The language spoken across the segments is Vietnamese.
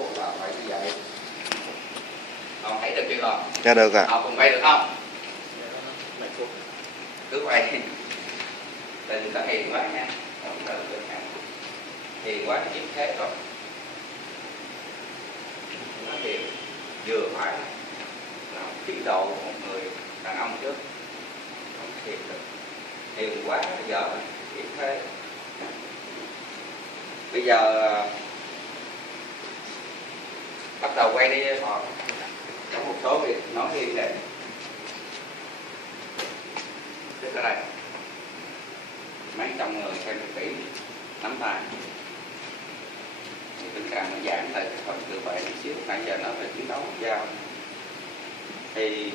chỗ là phải như vậy. Còn thấy được chưa rồi? Dạ được ạ. Cùng quay được không? Cứ quay. Đừng có hiền quá nha. Không được nha. Hiền quá nó chiếm thế rồi. Nó hiền vừa phải là khí độ của một người đàn ông trước. Không hiền được. Hiền quá giờ chiếm thế. Bây giờ bắt đầu quay đi họ. Có một số việc nói riêng này. Tức là đây. Mấy trăm người xem được kỹ nắm tay. Tình cảm nó giảm lại cái phần tự vệ một xíu. Nãy giờ nói về chiến đấu quốc giao. Thì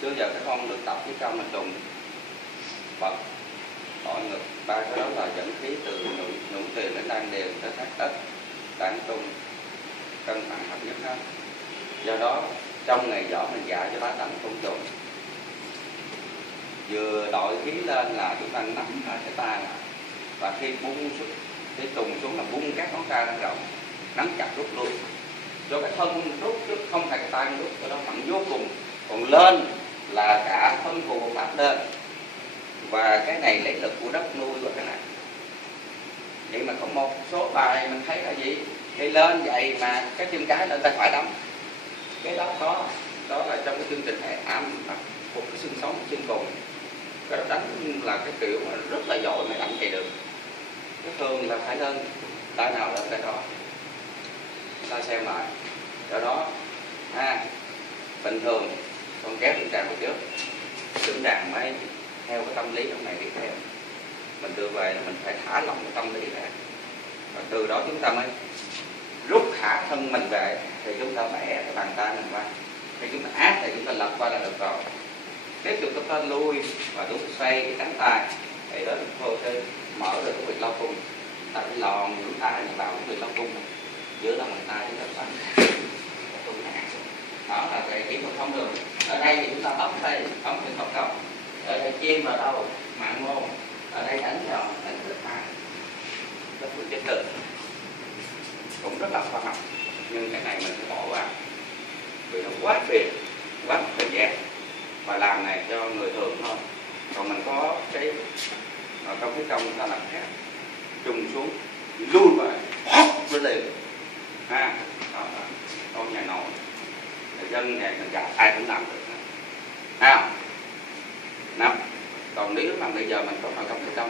xưa giờ các con được tập với trong mình trùng bật mọi ngực ba cái đó là dẫn khí từ nụ tiền đến đan điền tới thắt đất tán tung cân bằng hợp nhất hết. Do đó trong ngày võ mình dạy cho bá tánh công trùng vừa đội khí lên là chúng ta nắm lại cái tay này. Và khi buông xuống cái trùng xuống là buông các ngón tay lên rộng nắm chặt rút lui cho cái thân rút chứ không phải cái tay rút, cho đó mạnh vô cùng. Còn lên là cả thân của bát lên và cái này lấy lực của đất nuôi vào cái này. Nhưng mà có một số bài mình thấy là gì khi lên vậy mà cái chân cái lên tay phải đấm, cái đó có, đó là trong cái chương trình hệ âm một cái xương sống trên cùng. Cái đó đánh là cái kiểu mà rất là giỏi mới đánh vậy được. Cái thường là phải lên tay nào lên tay đó. Chúng ta xem lại. Do đó bình thường con kéo tưởng tràng một trước, tưởng tràng mới theo cái tâm lý trong này đi theo. Mình đưa về là mình phải thả lỏng cái tâm lý ra. Và từ đó chúng ta mới rút thả thân mình về thì chúng ta bẻ cái bàn tay mình qua. Khi chúng ta áp thì chúng ta lật qua là được rồi. Tiếp tục chúng ta lui và chúng ta xoay cái cánh tay thì đó thôi cái mở được cái việc lao cung. Tại cái lòn chúng ta vào cái việc lao cung giữa lòng bàn tay chúng ta bắn đó là cái kỹ thuật thông thường. Ở đây thì chúng ta tóc đây không thể tóc cọc. Ở đây chêm vào đâu mạng môn. Ở đây đánh vào đánh rất hại rất là chất tự cũng rất là khoa học, nhưng cái này mình phải bỏ qua vì nó quá phiền quá mất thời gian và làm này cho người thường thôi. Còn mình có cái trong cái công chúng ta làm khác trùng xuống lui về với liền đó con nhà nội dân này mình gặp ai cũng làm được nắm. Còn nếu mà bây giờ mình có vào công cái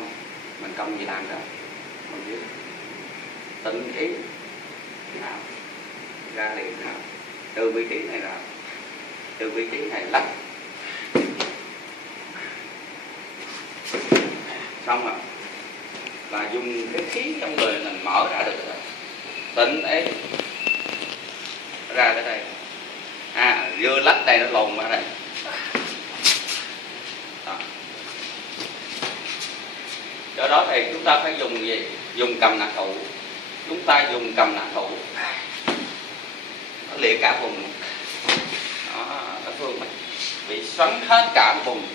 mình công gì làm đó mình biết tĩnh khí nào ra liền nào từ vị trí này là từ vị trí này lắc xong rồi là dùng cái khí trong người mình mở ra được rồi. Tĩnh ấy ra tới đây vừa lắc đây nó lồn ra đây đó. Do đó thì chúng ta phải dùng gì? Dùng cầm nạp thủ. Chúng ta dùng cầm nạp thủ nó liệt cả vùng đó, nó phương mình bị xoắn hết cả vùng,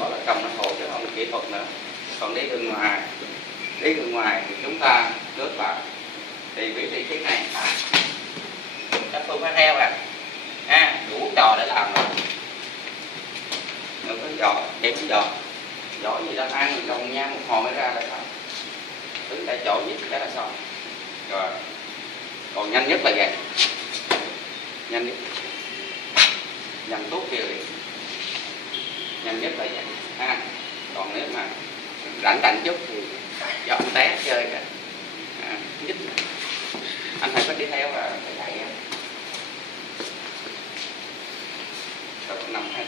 đó là cầm nạp thủ chứ không là kỹ thuật nữa. Còn đi từ ngoài thì chúng ta lướt vào thì vị trí này các phương phải theo đủ trò để làm rồi. Người có giỏ đẹp giỏ gì đó ăn đồng nha một hồi mới ra lại thôi. Đứng tại chỗ nhất cái là xong rồi. Còn nhanh nhất là vậy, nhanh nhất nhanh tốt kia đi, nhanh nhất là vậy còn nếu mà rảnh chút thì dọn té chơi cả nhất anh phải có đi theo và phải dạy em. Rồi nằm hai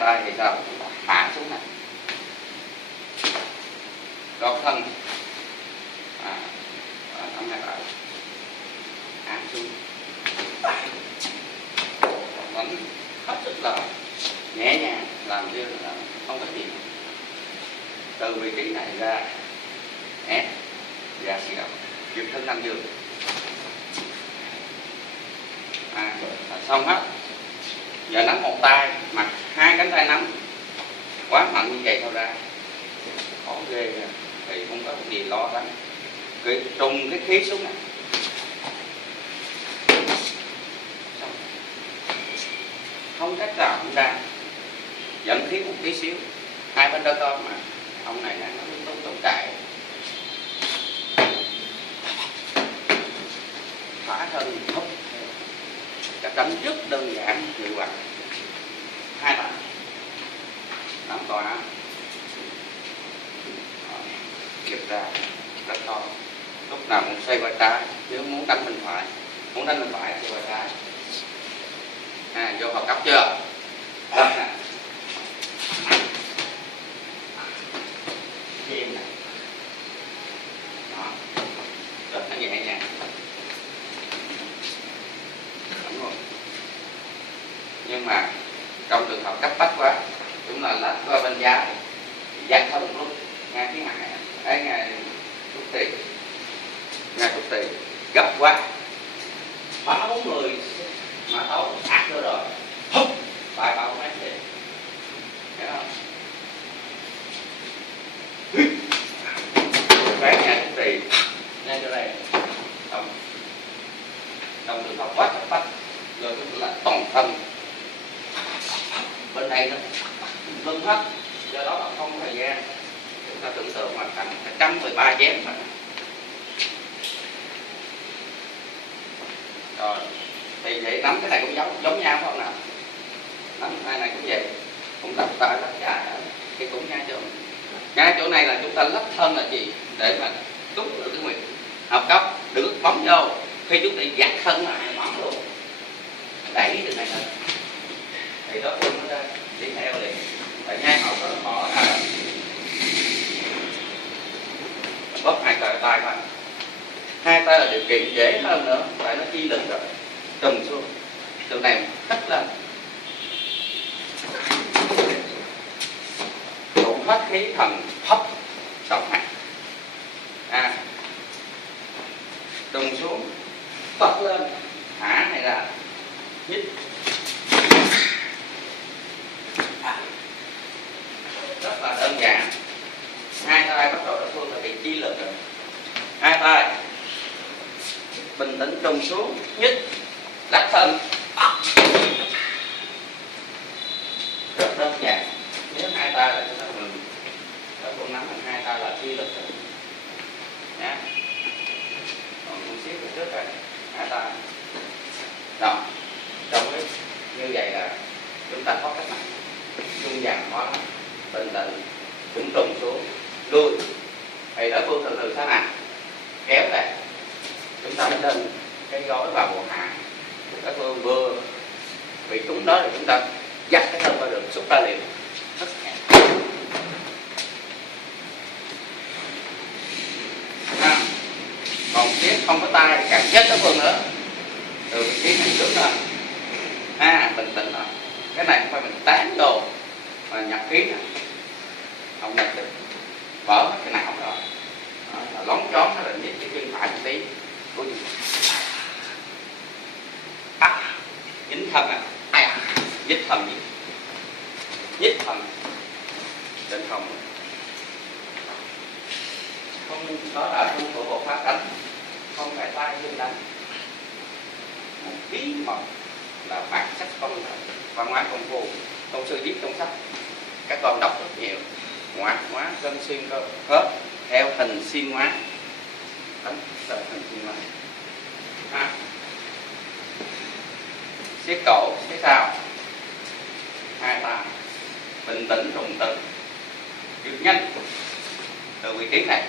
tay thì sao thả xuống này gót thân nắm hai tay hạ xuống đánh hết sức là nhẹ nhàng làm như là không có gì. Từ vị trí này ra ép ra xì đầu dựng thân năm dương xong hết. Giờ nắm một tay mà hai cánh tay nắm quá mạnh như vậy thôi ra khó ghê rồi. Thì không có gì lo lắng. Cái trùng cái khí xuống này không cách nào không ra, dẫn khí một tí xíu, hai bên đó con mà ông này đang nó tung cãi, thả thân thúc, cách đánh rất đơn giản hiệu quả. Hai tay nắm cò áo, giật ra rất to, lúc nào cũng xoay qua trái, nếu muốn đánh bên phải, muốn đánh bên phải xoay qua trái. Vô vào cấp chưa? Đó nè, chim này, đó, rất là nhẹ nhàng, đúng rồi. Nhưng mà trong trường hợp cấp bách quá, chúng là lách qua bên trái, giật thân luôn, ngay phía hại, ấy ngay rút tiền, ngay rút tiền, gấp quá, 3-4 người mà tàu sạc nữa rồi, húp, vài bao mấy tiền, thấy không? Cái ngay rút tiền, ngay chỗ đây, trong trường hợp quá cấp bách, rồi chúng là toàn thân. Bên đây nó lưng hết, do đó là không có thời gian. Chúng ta tưởng tượng mà thành 113 chén mà. Rồi thì vậy nắm cái này cũng giống nhau phải không nào? Nắm hai này cũng vậy, cũng tập tay lắp chả thì cũng ngay chỗ này là chúng ta lắp thân là gì để mà túc được cái nguyện hợp cấp, đừng bấm vô khi chúng ta giặt thân là bấm luôn, đẩy từ này lên thì đó cũng nó ra đi theo liền, tại nhai hậu nó bỏ ra bóp hai tay vào, hai tay là điều kiện dễ hơn nữa, tại nó chi lực rồi trùm xuống từ này khắc lên, tụ hết khí thần hấp sống hạt, trùm xuống bật lên, thả này ra, nhích, rất là đơn giản. Hai tay bắt đầu đã thua là bị chi lực rồi, hai tay bình tĩnh trùng xuống, nhích, lắc thân, rất đơn giản. Nếu hai tay là chúng ta cũng nắm thành hai tay là chi lực rồi nhá. Còn một xíu về trước rồi, hai tay đó, trong cái như vậy là chúng ta có cách này trung dàn hóa, bình tĩnh cũng trùng xuống, lui thì đó phương thường thế nào, kéo về, chúng ta mới lên cái gói vào bộ hạ, các phương vừa bị trúng đó thì chúng ta dắt cái thân vào được, xúc ra liền, rất nhẹ. Còn tiếp không có tay thì càng chết đối phương nữa, từ vị trí này trước lên, bình tĩnh rồi, cái này không phải mình tán vô mà nhập khí nè, ông này thì vỡ hết cái não rồi, đó, là lón chón hay là nhích cái chân phải một tí, dính thân nhích thân gì, nhích thân trên không, không đó là tu của bộ pháp đánh, không phải tay chân đánh, một bí mật là bản sắc văn hóa công phu, công sư viết trong sách, các con đọc rất nhiều, ngoại hóa cân xuyên cơ khớp theo hình xuyên hóa, đánh theo hình xuyên hóa, siết cổ phía sau, hai tay bình tĩnh trùng tự, rất nhanh từ vị trí này,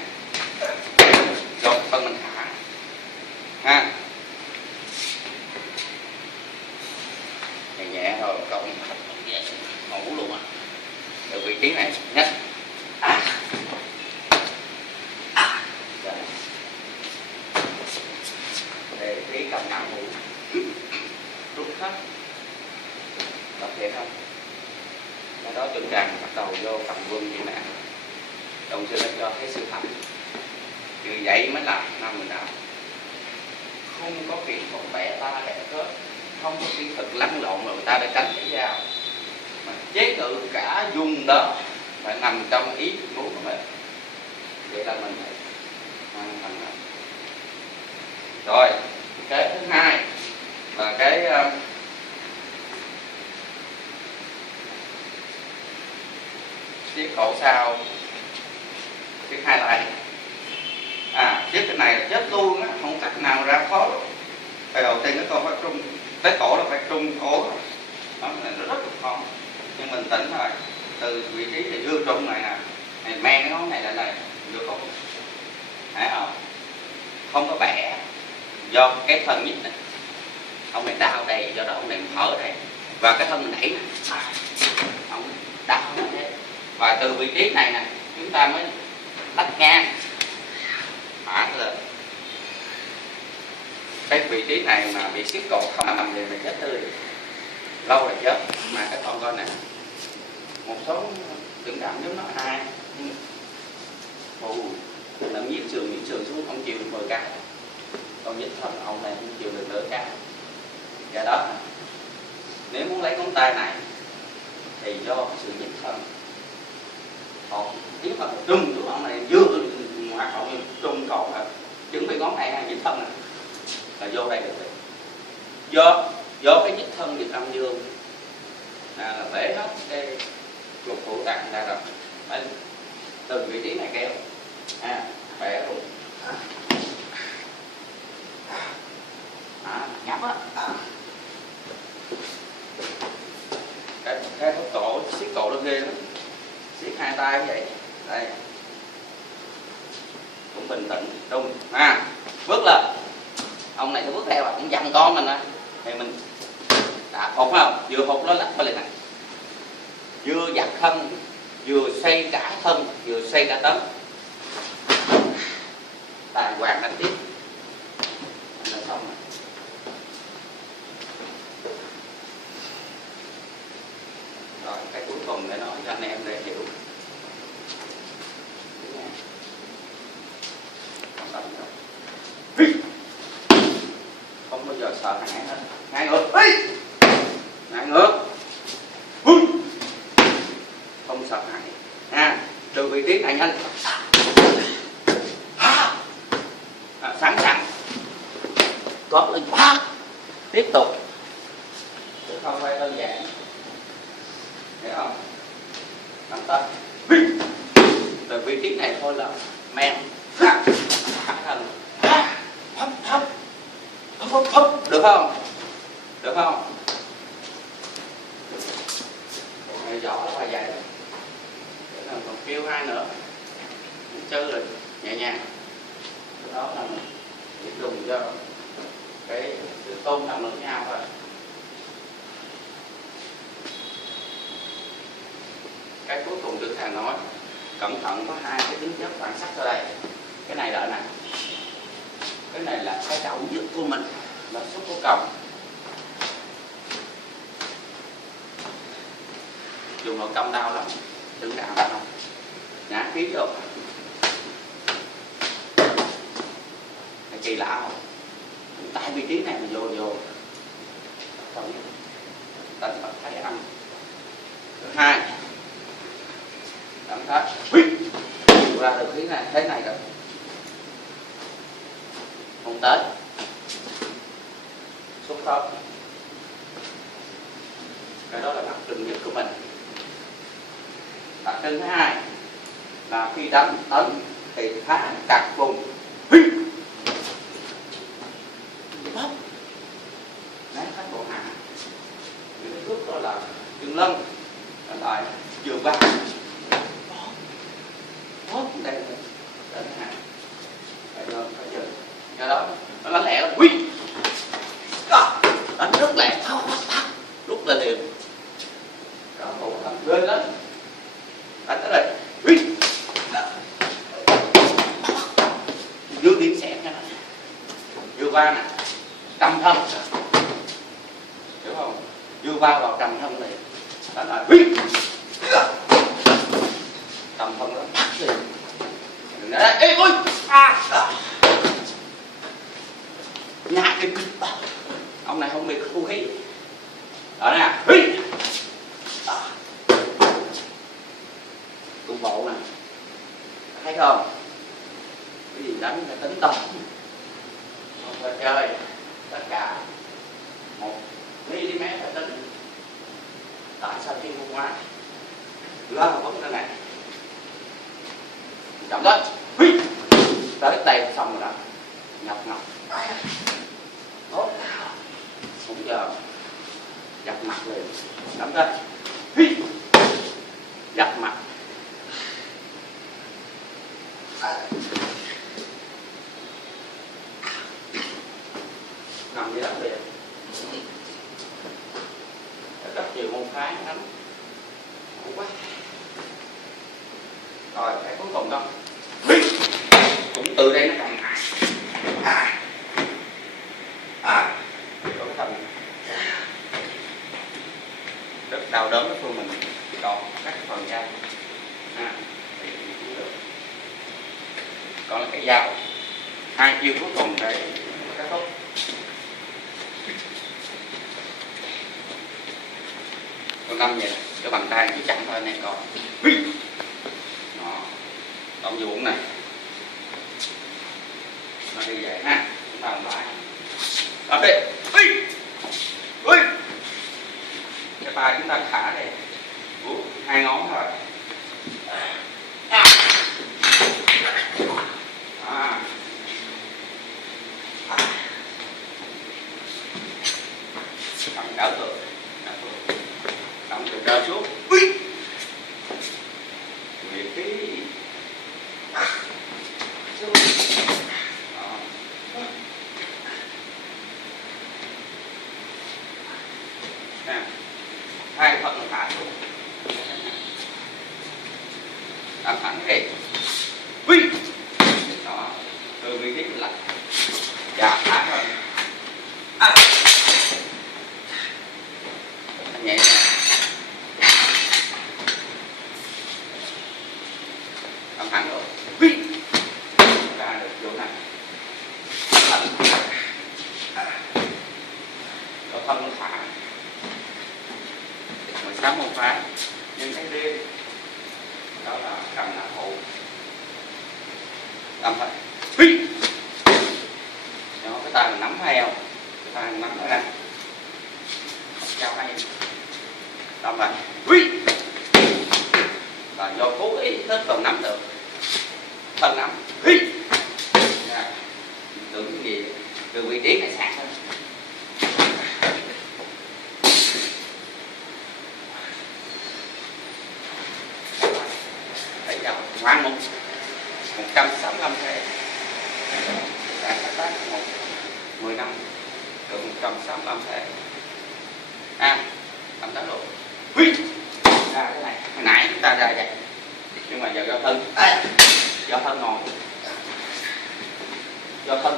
rồi phân mình thả, nhẹ nhẹ thôi, cậu ngủ luôn từ vị trí này nhấc, để khí cầm nặng ngủ, rút hết, đọc thiệt không? Cái đó chúng ta bắt đầu vô cầm vương như nè, đồng sư đã cho thấy sự thật, như vậy mới là năm mình nào, không có kỹ thuật bẻ ta bẻ khớp, không có kỹ thuật lăn lộn rồi người ta để tránh cái dao, mà chế ngự cả vùng đó phải nằm trong ý muốn của mình, vậy là mình phải thành công. Rồi cái thứ hai là cái cột sau cái hai tay. Chết cái này là chết luôn á, không cách nào ra khó đâu. Phải đầu tiên cái con phải trung tới cổ là phải trung cổ, đó là nó rất là khó. Nhưng mình tỉnh thôi, từ vị trí là dương trung này nè, này men cái ngón này là này được không? Thấy không? Không có bẻ do cái thân nhích này, ông này đau đây, do đó ông này mở đây và cái thân mình đẩy nè, ông đau này. Và từ vị trí này nè chúng ta mới lách ngang lên. Cái vị trí này mà bị siết cột không nằm thì mình chết tươi, lâu là chết. Mà cái con coi nè, một số tưởng cảm giống nó ai nó nhiễm sườn xuống không chịu được 10 cái, còn nhích thân ông này không chịu được nửa cái. Do đó nếu muốn lấy ngón tay này thì do sự nhích thân. Còn nếu mà trung của ông này vừa hoạt động trung cổ là chuẩn bị ngón tay nhích thân này là vô đây được. Do cái nhích thân việc âm dương là bể hết cái ruột phủ tạng ra rồi. Đấy, từ vị trí này kéo bẻ luôn, nhấp á. Cái thúc cổ siết cổ nó ghê lắm, siết hai tay như vậy. Đây cũng bình tĩnh trung bước lên. Ông này nó bước theo cũng dằn con mình á, thì mình đã phục không, vừa phục nó lách qua liền này, vừa giặt thân vừa xây cả thân vừa xây cả tấn, tài hoàng đánh tiếp là xong rồi. Rồi cái cuối cùng để nói cho anh em để hiểu. Không bao giờ sợ hãi hết, ngay ngược, ngay ngược, không sợ hãi từ vị trí này nhanh, sẵn sàng có lên tiếp tục, chứ không phải đơn giản, hiểu không? Nắm tay từ vị trí này thôi là men được không? Được không? Người giỏi là vậy. Còn kêu hai nữa chứ là nhẹ nhàng. Đó là chỉ dùng cho cái sự tôn trọng lẫn nhau thôi. Cái cuối cùng Đức Thầy nói cẩn thận có hai cái tính chất bản sắc ở đây. Cái này đợi nè, cái này là cái đậu nhất của mình, là số của cộng. Dùng nội công đau lắm, đừng đau không ngã khí rồi. Này kỳ lạ không? Tại vị trí này mà vô không đánh bật thấy âm. Thứ hai cảm thấy ra được khí này thế này rồi, không tới xuất khớp. Cái đó là đặc trưng nhất của mình. Đặc trưng thứ hai là khi đánh tấn thì thả cặt vùng bóp ném hết bộ hạ. Những bước đó là chân lưng lại vừa vào bóp đây đến hạ phải giờ. Do đó nó đánh lẹ lắm, đánh rất lẹ, rút lên liền. Đó, bộ làm ghê lắm, đánh tới đây vừa điểm xẹt nha, vừa va nè, trầm thân, hiểu không? Vừa va vào trầm thân này, đánh lại trầm thân đó, bắt liền. Đừng nói ê ôi, nhát cái ông này không bị khu khí, đó nè, cùng bộ nè, thấy không? Cái gì đánh là tính toán, không phải chơi tất cả 1 mm phải tính. Tại sao khi hôm qua là vấn đề này chậm tới, tới đây xong rồi đó, nhập ngọc, tốt, cũng giờ dập mặt liền, chậm tới, dập mặt, nằm dưới đất liền, rất nhiều môn phái lắm, quá. Rồi cái cuối cùng đó cũng từ đây nó cầm chỗ thần rất đau đớn của mình, còn các phần da thì cũng được. Còn là cái dao, hai chiêu cuối cùng để kết thúc. Con năm vậy, cái bàn tay chỉ chặn thôi anh em coi. Đó, động dụng này, nó đi vậy ha, chúng ta làm lại. Đó đi, cái tay chúng ta thả đây, hai ngón thôi. Cầm đỡ được, động từ trên xuống, nguyệt khí. Hai phần thả xuống, làm thẳng đi, đó, từ vị trí mình lật, dạ thả thôi, nhẹ nhàng, làm thẳng rồi, ra được chỗ này, có thân nó thả. 16 môn phái, nhưng cái riêng đó là cầm là hộ, cầm thôi, đó, cái tay mình nắm heo, cái tay mình nắm ở đây, dao hay, cầm lại, là do cố ý hết còn nắm được, thân nắm, tưởng gì từ vị trí này sát thôi. Khoảng 165 thế, đã tác 10 năm được 165 thế, làm tới luôn, ra cái này, hồi nãy chúng ta ra vậy, nhưng mà giờ do thân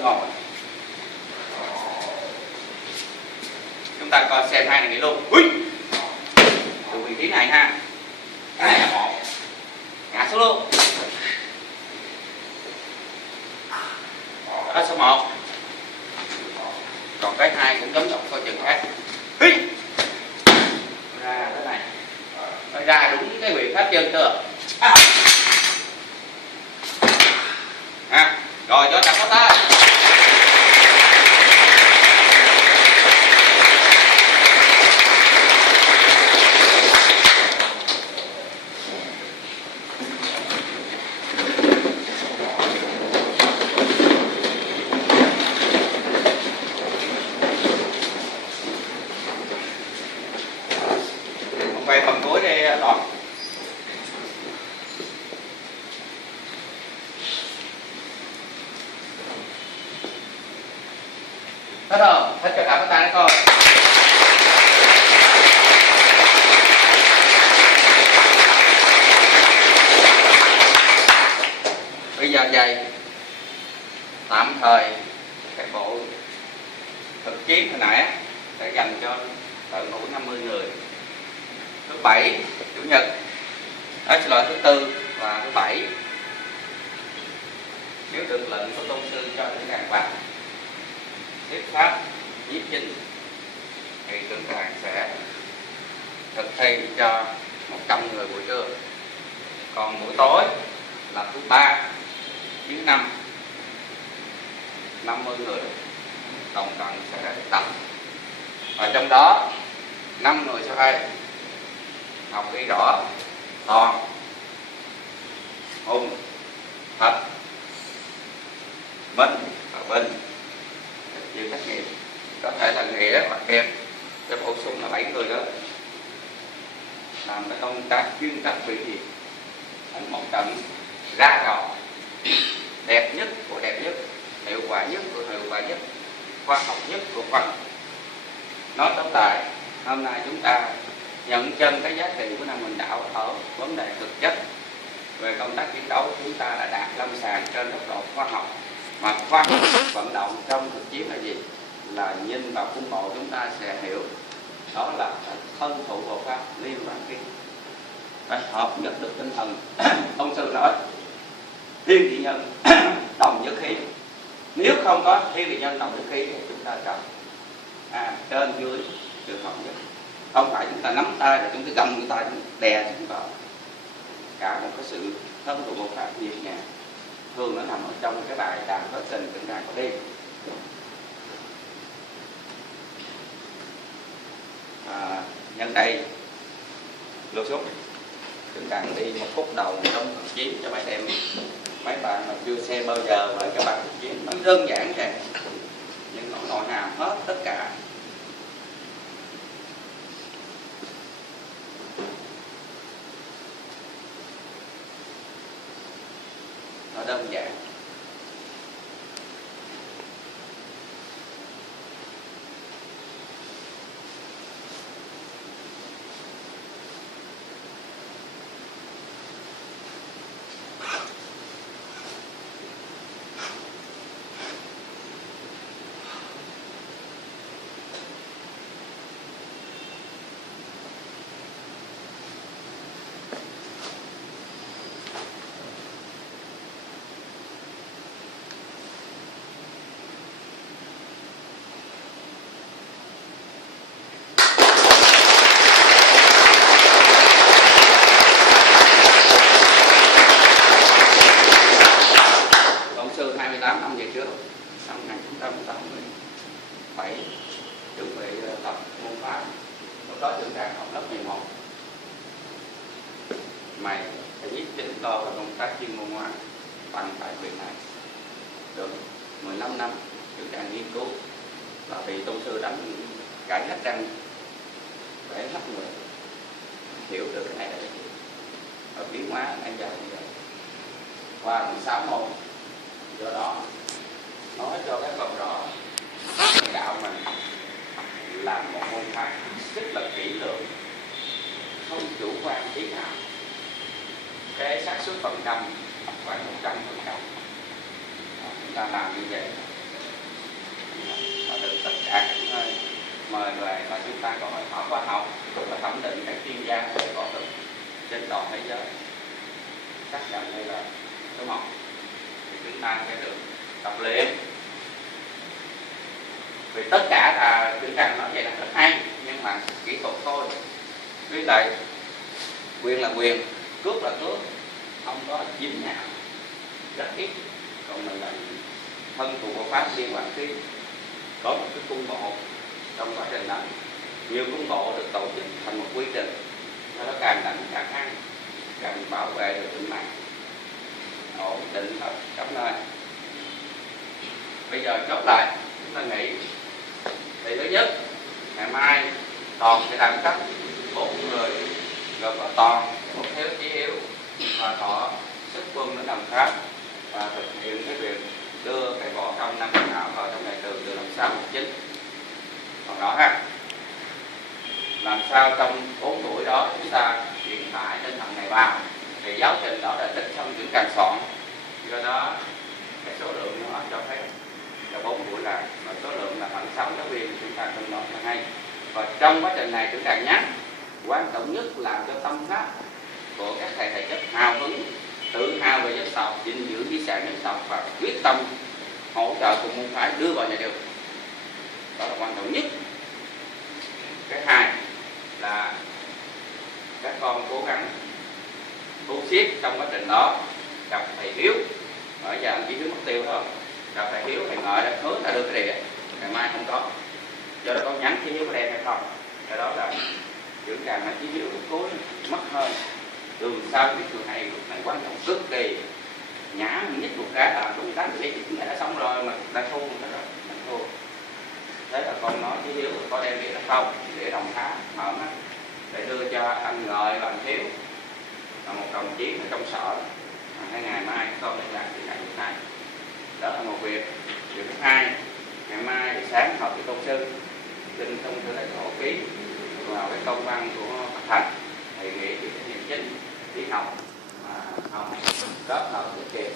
ngồi, chúng ta coi xem hai này nghĩ luôn, từ vị trí này ha, cái này là một, ngã xuống luôn. Đó số 1. Còn cái 2 cũng giống nhau, coi chừng khác. Ra cái này. Nó ra đúng cái quyền pháp chân chưa? Rồi cho chặt tay. Về phần cuối đi Đoàn. Hết rồi, hết cho cả các tay coi. Bây giờ vậy tạm thời cái bộ thực chiến hồi nãy sẽ dành cho đội ngũ 50 người. Thứ Bảy, Chủ nhật, xin lỗi, thứ Tư và thứ Bảy, nếu được lệnh của tôn sư cho đến đàn bạc thuyết pháp nhiếp chính thì tượng đàn sẽ thực thi cho 100 người buổi trưa. Còn buổi tối là thứ Ba, thứ Năm, 50 người đồng cần sẽ tập, và trong đó 5 người sau đây học ghi rõ toàn hùng thật minh và bình chịu trách nhiệm, có thể là nghĩa hoặc hiệp để bổ sung là 7 người đó làm cái công tác chuyên trách việc gì thành một trận ra trò đẹp nhất của đẹp nhất, hiệu quả nhất của hiệu quả nhất, khoa học nhất của khoa học. Nói tóm lại, hôm nay chúng ta nhận chân cái giá trị của Nam Huỳnh Đạo ở vấn đề thực chất về công tác chiến đấu. Chúng ta đã đạt lâm sàng trên góc độ khoa học, mà khoa học vận động trong thực chiến là gì? Là nhìn vào khung bộ chúng ta sẽ hiểu đó là thân thụ bộ pháp liên quan kiến, phải hợp nhất được tinh thần. Ông sư nói thiên địa nhân đồng nhất khí, nếu không có thiên địa nhân đồng nhất khí thì chúng ta cần trên dưới sự hợp nhất, không phải chúng ta nắm tay rồi chúng ta cầm cái tay đè chúng vào. Cả một cái sự thân thụ bộ pháp nhịp nhàng thường nó nằm ở trong cái bài đàn hết tình chúng ta có đêm. Nhân đây lô xuống chúng ta đi một phút đầu trong thực chiến cho mấy em, mấy bạn mà chưa xem bao giờ mà các bạn thực chiến nó đơn giản vậy nhưng nó nội hàm hết tất cả. Nó đơn giản. Năm về trước, năm 1987 chuẩn bị tập môn pháp, lúc đó trưởng trang học lớp 11. Mày phải viết chính to và công tác chuyên môn hóa bằng tại viện này. Được 15 năm trưởng trang nghiên cứu là vì tôn sư đánh cải hết răng để hết người hiểu được cái này là cái gì và biến hóa anh giờ như vậy qua 16 môn. Do đó nói cho các con rõ đạo mình là một môn pháp rất là kỹ lưỡng, không chủ quan tí nào. Cái xác suất phần trăm khoảng 100%. Chúng ta làm như vậy và được tất cả các nơi mời về và chúng ta có hội thảo khoa học và thẩm định các chuyên gia để có được trên toàn thế giới xác nhận đây là số 1. Chúng ta sẽ được tập luyện, vì tất cả là chúng ta nói vậy là rất hay nhưng mà kỹ thuật thôi. Vì vậy quyền là quyền, cướp là cướp, không có dính nào, rất ít. Còn mình là thân thuộc của pháp liên quan khí, có một cái cung bộ trong quá trình đó, nhiều cung bộ được tổ chức thành một quy trình, nó càng đánh càng ăn, càng bảo vệ được tính mạng ổn định ở khắp nơi. Bây giờ chốt lại, chúng ta nghĩ thì thứ nhất, ngày mai Toàn sẽ đảm trách 4 người, gồm có Toàn, một Hiếu, Chí Hiếu và Thọ sức quân đến làm pháp và thực hiện cái việc đưa cái võ công Nam Huỳnh Đạo vào trong ngày từ năm sau 19. Còn đó ha, làm sao trong 4 buổi đó chúng ta chuyển tải tinh thần này vào thì giáo trình đó đã tích trong những càng soạn. Do đó cái số lượng nó cho phép là 4 buổi là số lượng là khoảng 6 giáo viên, chúng ta cân đối là hay. Và trong quá trình này chúng ta nhắc quan trọng nhất là cho tâm pháp của các thầy chất hào hứng, tự hào về dân tộc, gìn giữ di sản dân tộc và quyết tâm hỗ trợ cùng môn phái đưa vào nhà trường. Đó là quan trọng nhất. Cái hai là các con cố gắng thu xếp trong quá trình đó, gặp thầy Hiếu, ở giờ anh chỉ Hiếu mất tiêu thôi, gặp thầy Hiếu thầy ngợi đã hứa ta đưa cái địa, ngày mai không có, do đó con nhắn Chí Hiếu có đem hay không. Cái đó là trưởng càng là Chí Hiếu cố mất hơi, đường sau biết người hay lúc này quan trọng cực kỳ. nhã nhất một cái là đúng đánh thì cũng đã xong rồi mà đã thua rồi đó, thua. Thế là con nói với Hiếu có đem về là không để Đồng Tháp mở mắt để đưa cho anh Ngợi và anh Hiếu là một đồng chí ở trong sở, hay ngày mai con liên lạc thì việc này. Đó là một việc. Việc thứ hai, ngày mai thì sáng họp với công sư xin thông thư lại khổ ký vào cái công văn của Bắc Thành đề nghị cái nhiệm chính đi học học kết hợp với kiệt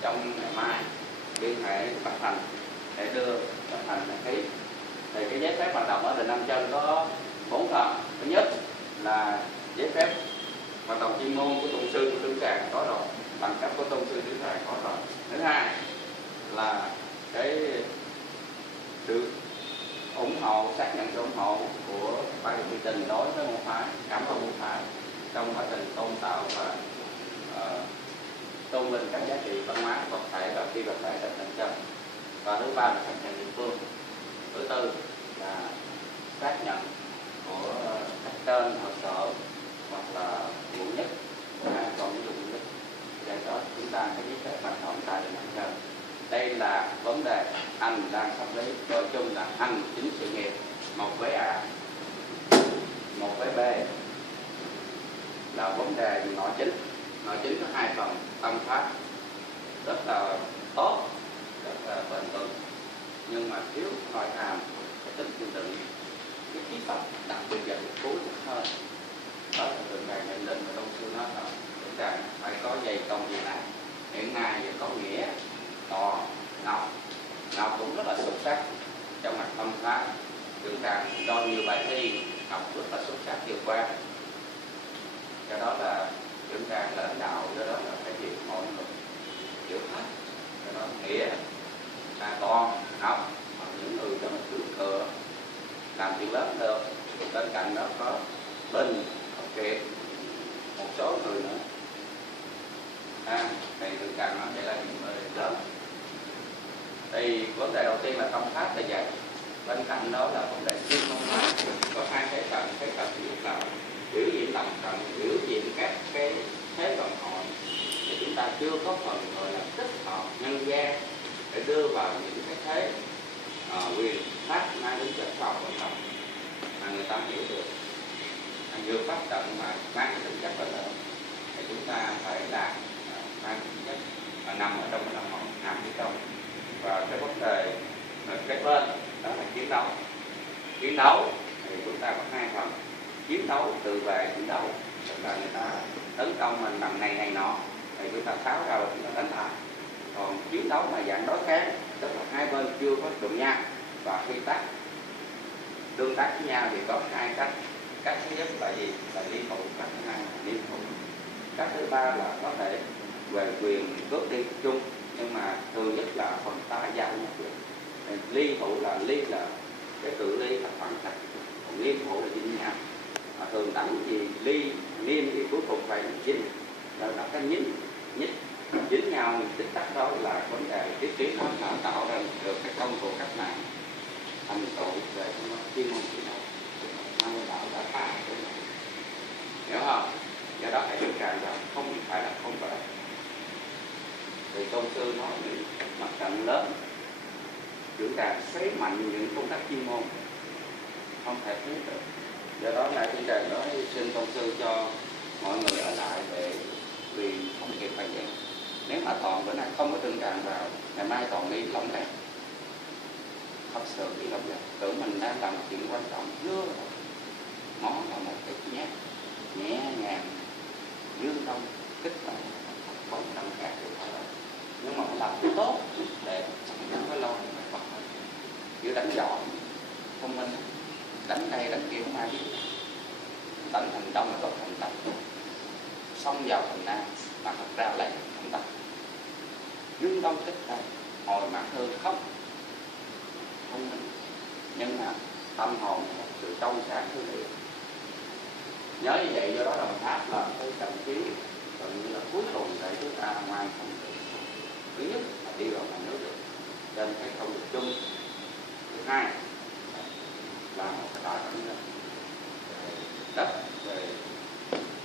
trong ngày mai liên hệ với Bắc Thành để đưa Bắc Thành ký. Thì cái giấy phép hoạt động ở Đình Nam Chân có 4 phần. Thứ nhất là giấy phép hoạt động chuyên môn của tôn sư của Tướng Tràng có rồi, bằng cấp của tôn sư Tướng Tràng có rồi. Thứ hai là cái sự ủng hộ, xác nhận sự ủng hộ của ban quy trình đối với môn phái, cảm ơn môn phái trong quá trình tôn tạo và tôn vinh các giá trị văn hóa vật thể và phi vật thể tại Nam Chân. Và thứ ba là xác nhận địa phương. Thứ tư là xác nhận của các tên ở sở hoặc là quận nhất, còn ví dụ nhất để đó chúng ta cái giấy phép hoạt động tại Nam Chân. Đây là vấn đề anh đang xử lý, gọi chung là anh chính sự nghiệp, một với A, một với B là vấn đề nội chính. Nội chính có 2 phần: tâm pháp rất là tốt, rất là bền vững, nhưng mà thiếu nội hàm, cái tính kiên định, cái khí phách, đặc biệt là cái cuối hơn. Đó là Tượng Tràng nhận định và Tôn sư nói là Tượng Tràng phải có dày công gì này. Hiện nay thì có nghĩa to Ngọc cũng rất là xuất sắc trong mặt tâm pháp. Tượng Tràng cho nhiều bài thi, học rất là xuất sắc vừa qua. Do đó là Tượng Tràng là lãnh đạo, do đó là phải chịu mọi người chịu hết. Do đó nghĩa toàn học những người đó mà cưỡng cửa làm chuyện lớn được. Bên cạnh đó có Bình, có Kiệt, một số người nữa. Thì Tượng Tràng nó sẽ là những người lớn. Thì vấn đề đầu tiên là tâm pháp là vậy. Bên cạnh đó là vấn đề chuyên môn pháp, có 2 thế cận. Thế cận thứ nhất là biểu diễn tập cận, biểu diễn các cái thế vận hội thì chúng ta chưa có phần gọi là tích hợp nhân gian để đưa vào những cái thế quyền pháp mang đến chất khoa học vận động mà người ta hiểu được. Vừa pháp trận mà mang cái tính chất là lớn thì chúng ta phải làm mang tính chất nằm ở trong cái đồng hội, nằm ở trong. Và cái vấn đề cái bên đó là chiến đấu. Chiến đấu thì chúng ta có 2 phần: chiến đấu tự vệ, chiến đấu tức là người ta tấn công mình bằng này nọ thì chúng ta tháo ra và chúng ta đánh lại. Còn chiến đấu mà dạng đối kháng tức là hai bên chưa có đụng nhau và khi tương tác với nhau thì có 2 cách. Cách thứ nhất là gì? Là liên thủ. Cách thứ hai là liên thủ. Cách thứ ba là có thể về quyền cướp đi chung, nhưng mà thường nhất là phần tái giao nhất được. Liên thủ là cái cự ly là khoảng cách, còn liên thủ là dính nhau. Mà thường đánh gì liên thì cuối cùng phải dính, rồi nó cái nhích dính nhau tích tắc. Đó là vấn đề thiết trí nó là tạo ra được cái công cụ cách mạng thành tựu về chuyên môn chiến đấu. Năng đạo đã phá cái này, hiểu không? Do đó phải Tượng Tràng rằng không phải là không phải. Thì Tôn sư nói những mặt trận lớn, Tượng Tràng xoáy mạnh những công tác chuyên môn không thể thiếu được. Do đó là Tượng Tràng nói xin Tôn sư cho mọi người ở lại để vì không kịp phải vậy. Nếu mà Toàn bữa nay không có Tượng Tràng vào, ngày mai Toàn nghĩ lỏng lẻo, thật sự nghĩ lỏng lẻo. Tưởng mình đang làm chuyện quan trọng chưa? Nó là một cái nhẹ nhàng, dương đông, kích động, có tâm khác được thôi. Nhưng mà phải làm tốt để không có lo mà Phật hết. Như đánh giỏi, thông minh, đánh đây đánh kia không ai biết. Đánh thành đông là tốt thành tập, xông vào thành nam mà thật ra lại thành tập. Dương đông kích động, hồi mặt hương không thông minh, nhưng mà tâm hồn một sự trong sáng thương yêu. Nhớ như vậy, do đó Đồng Tháp là cái trận chiến gần như là cuối cùng để chúng ta hoàn thành được. Thứ nhất là đi vào nhà nước được trên cái công việc chung. Thứ hai là một cái đại bản đất về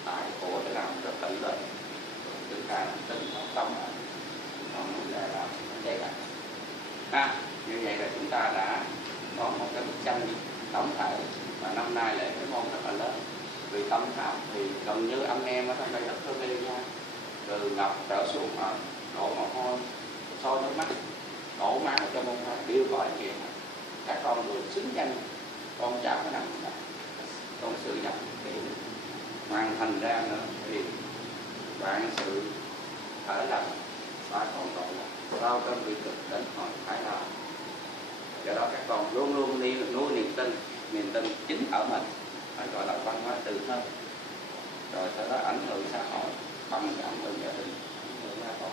tại của để làm rất là lớn. chúng ta tính học tâm là còn vấn đề là vấn đề là như vậy là chúng ta đã có một cái bức tranh tổng thể, và năm nay là cái môn rất là lớn. Vì tâm pháp thì gần như anh em ở trong đây rất là ghê nha, từ ngọc trở xuống mà đổ mồ hôi, sôi nước mắt, đổ máu cho môn pháp đều có anh chị. Các con được xứng danh con cháu cái năm con sự nhập thì hoàn thành ra nữa thì bạn sự ở lòng và còn gọi là bao cơn bị cực đến hồi phải làm. Do đó các con luôn luôn nuôi niềm tin chính ở mình, phải gọi là văn hóa tự thân, rồi sau đó ảnh hưởng xã hội bằng ảnh hưởng gia đình, ảnh hưởng ra con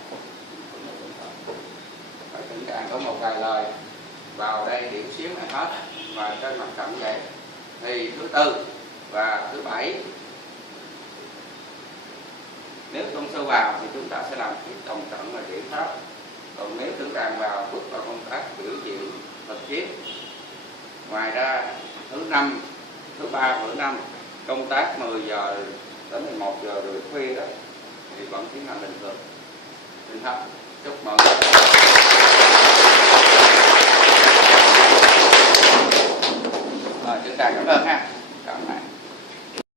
phải chúng ta có một vài lời vào đây điểm xíu là hết. Và trên mặt trận vậy thì thứ tư và thứ bảy nếu tôn sư vào thì chúng ta sẽ làm cái tổng trận và điểm pháp. Còn nếu tưởng đàn vào bước vào công tác biểu diễn thực chiến. Ngoài ra thứ năm, thứ ba và thứ năm công tác 10 giờ đến 11 giờ rồi khuya đó thì vẫn tiến hành bình thường. Xin hết, chúc mừng.